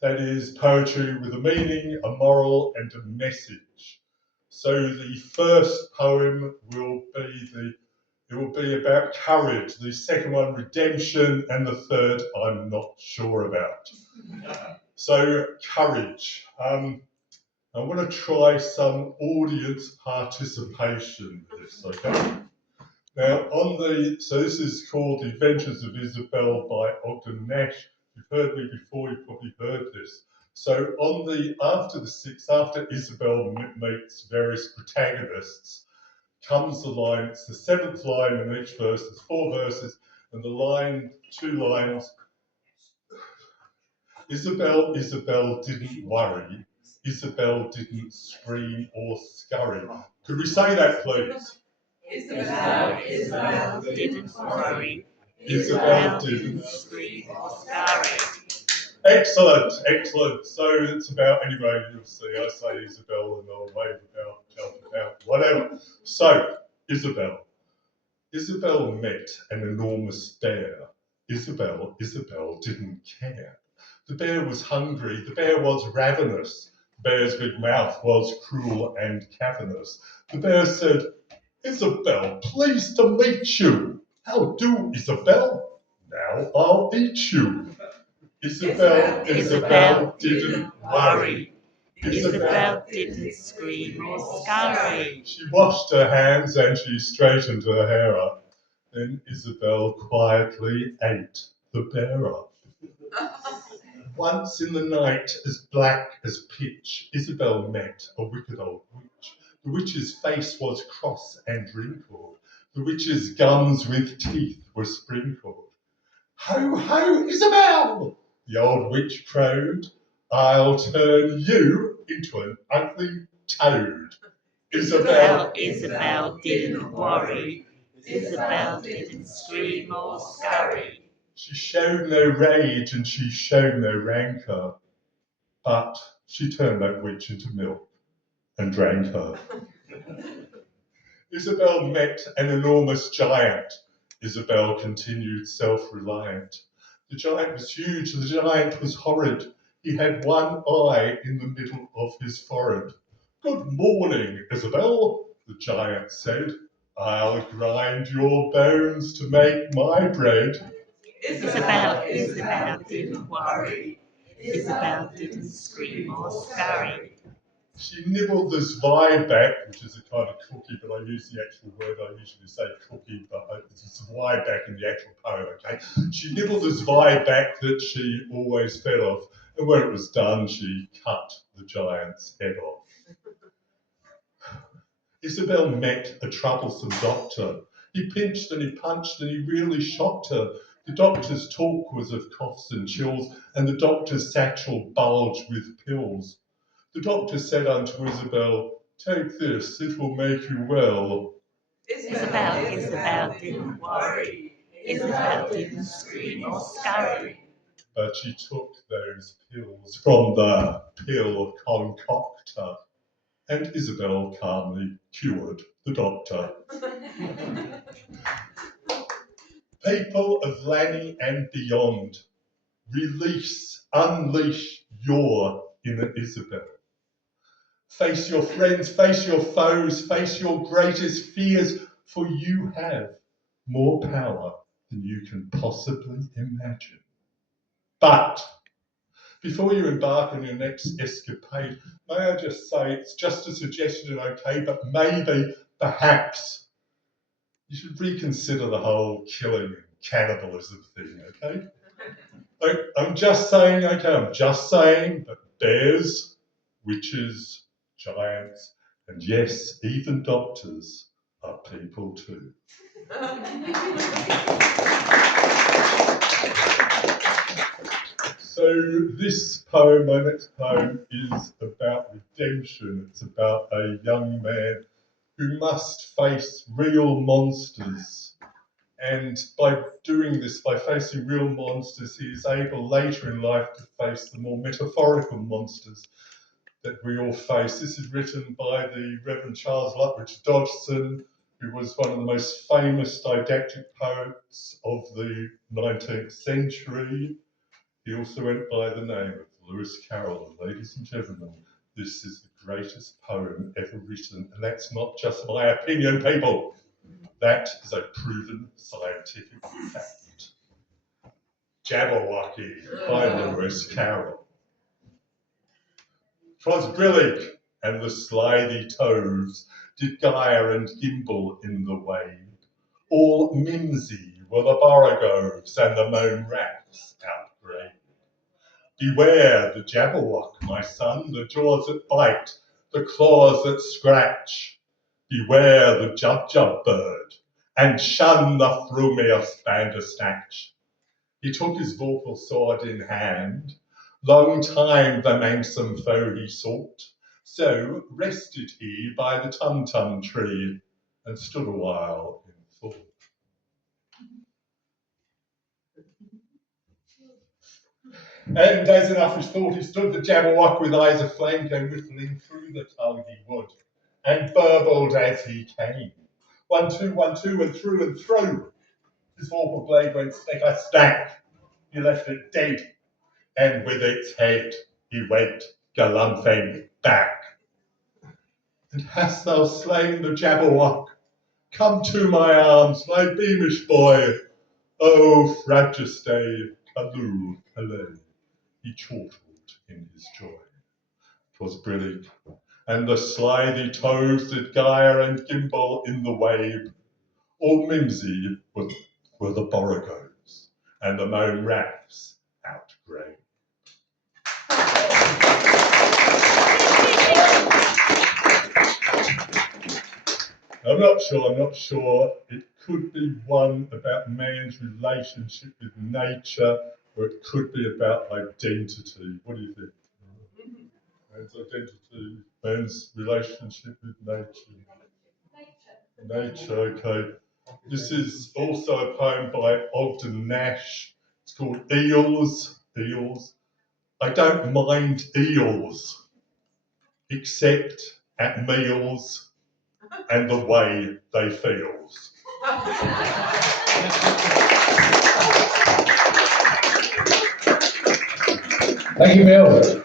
That is poetry with a meaning, a moral, and a message. So the first poem will be about courage. The second one, redemption, and the third, I'm not sure about. So courage. I want to try some audience participation with this, okay? Now, so this is called The Adventures of Isabel by Ogden Nash. If you've heard me before, you've probably heard this. So after Isabel meets various protagonists, comes the line, it's the seventh line in each verse, there's 4 verses, and the 2 lines, Isabel didn't worry, Isabel didn't scream or scurry. Could we say that, please? Isabel didn't worry. Isabel didn't scream or scurry. Excellent. So it's about, anyway, you'll see, I say Isabel and I'll wave about, jump about, whatever. So, Isabel met an enormous bear. Isabel didn't care. The bear was hungry, the bear was ravenous. The bear's big mouth was cruel and cavernous. The bear said, Isabel, pleased to meet you. How do, Isabel? Now I'll eat you. Isabel didn't worry. Isabel didn't scream or scurry. She washed her hands and she straightened her hair up. Then Isabel quietly ate the bear up. Once in the night, as black as pitch, Isabel met a wicked old witch. The witch's face was cross and wrinkled. The witch's gums with teeth were sprinkled. Ho, ho, Isabel! The old witch crowed. I'll turn you into an ugly toad. Isabel didn't worry. Isabel didn't scream or scurry. She showed no rage and she showed no rancour, but she turned that witch into milk and drank her. Isabel met an enormous giant. Isabel continued self-reliant. The giant was huge, the giant was horrid. He had one eye in the middle of his forehead. Good morning, Isabel, the giant said. I'll grind your bones to make my bread. Isabel didn't worry. Isabel didn't scream or scurry. She nibbled the zwei back, which is a kind of cookie, but I use the actual word, I usually say cookie, but it's zwei back in the actual poem, okay? She nibbled the zwei back that she always fed off, and when it was done, she cut the giant's head off. Isabel met a troublesome doctor. He pinched and he punched and he really shocked her. The doctor's talk was of coughs and chills, and the doctor's satchel bulged with pills. The doctor said unto Isabel, take this, it will make you well. Isabel didn't worry. Isabel didn't scream or scurry. But she took those pills from the pill concoctor, and Isabel calmly cured the doctor. People of Lanny and beyond, unleash your inner Isabel. Face your friends, face your foes, face your greatest fears, for you have more power than you can possibly imagine. But before you embark on your next escapade, may I just say, it's just a suggestion, okay, but maybe, perhaps, you should reconsider the whole killing and cannibalism thing, okay? I'm just saying, but bears, witches, giants, and yes, even doctors are people too. So this poem, my next poem, is about redemption. It's about a young man who must face real monsters. And by doing this, by facing real monsters, he is able later in life to face the more metaphorical monsters that we all face. This is written by the Reverend Charles Lutwidge Dodgson, who was one of the most famous didactic poets of the 19th century. He also went by the name of Lewis Caroll. Ladies and gentlemen, this is the greatest poem ever written, and that's not just my opinion, people. That is a proven scientific fact. Jabberwocky by Lewis Caroll. 'Twas brillig, and the slithy toves did gyre and gimble in the wave. All mimsy were the borogoves, and the moan rafts outgrabe. Beware the Jabberwock, my son, the jaws that bite, the claws that scratch. Beware the Jubjub bird, and shun the frumious Bandersnatch. He took his vorpal sword in hand, long time the manxome foe he sought, so rested he by the tum-tum tree, and stood a while in thought. And as enough his thought he stood, the Jabberwock with eyes aflame came whistling through the tulgey wood, and burbled as he came. 1, 2, 1, 2, and through. His vorpal blade went snack, he left it dead, and with its head he went galumphing back. And hast thou slain the Jabberwock? Come to my arms, my beamish boy. O Fragiste, Callooh, Calais, he chortled in his joy. 'Twas brillig, and the slithy toves did gyre and gimble in the wave. All mimsy were the borogoves, and the moan rafts outgrabe. I'm not sure. It could be one about man's relationship with nature, or it could be about identity. What do you think? Man's identity, man's relationship with nature. Nature, okay. This is also a poem by Ogden Nash. It's called Eels. I don't mind eels, except at meals and the way they feels. Thank you, Bill.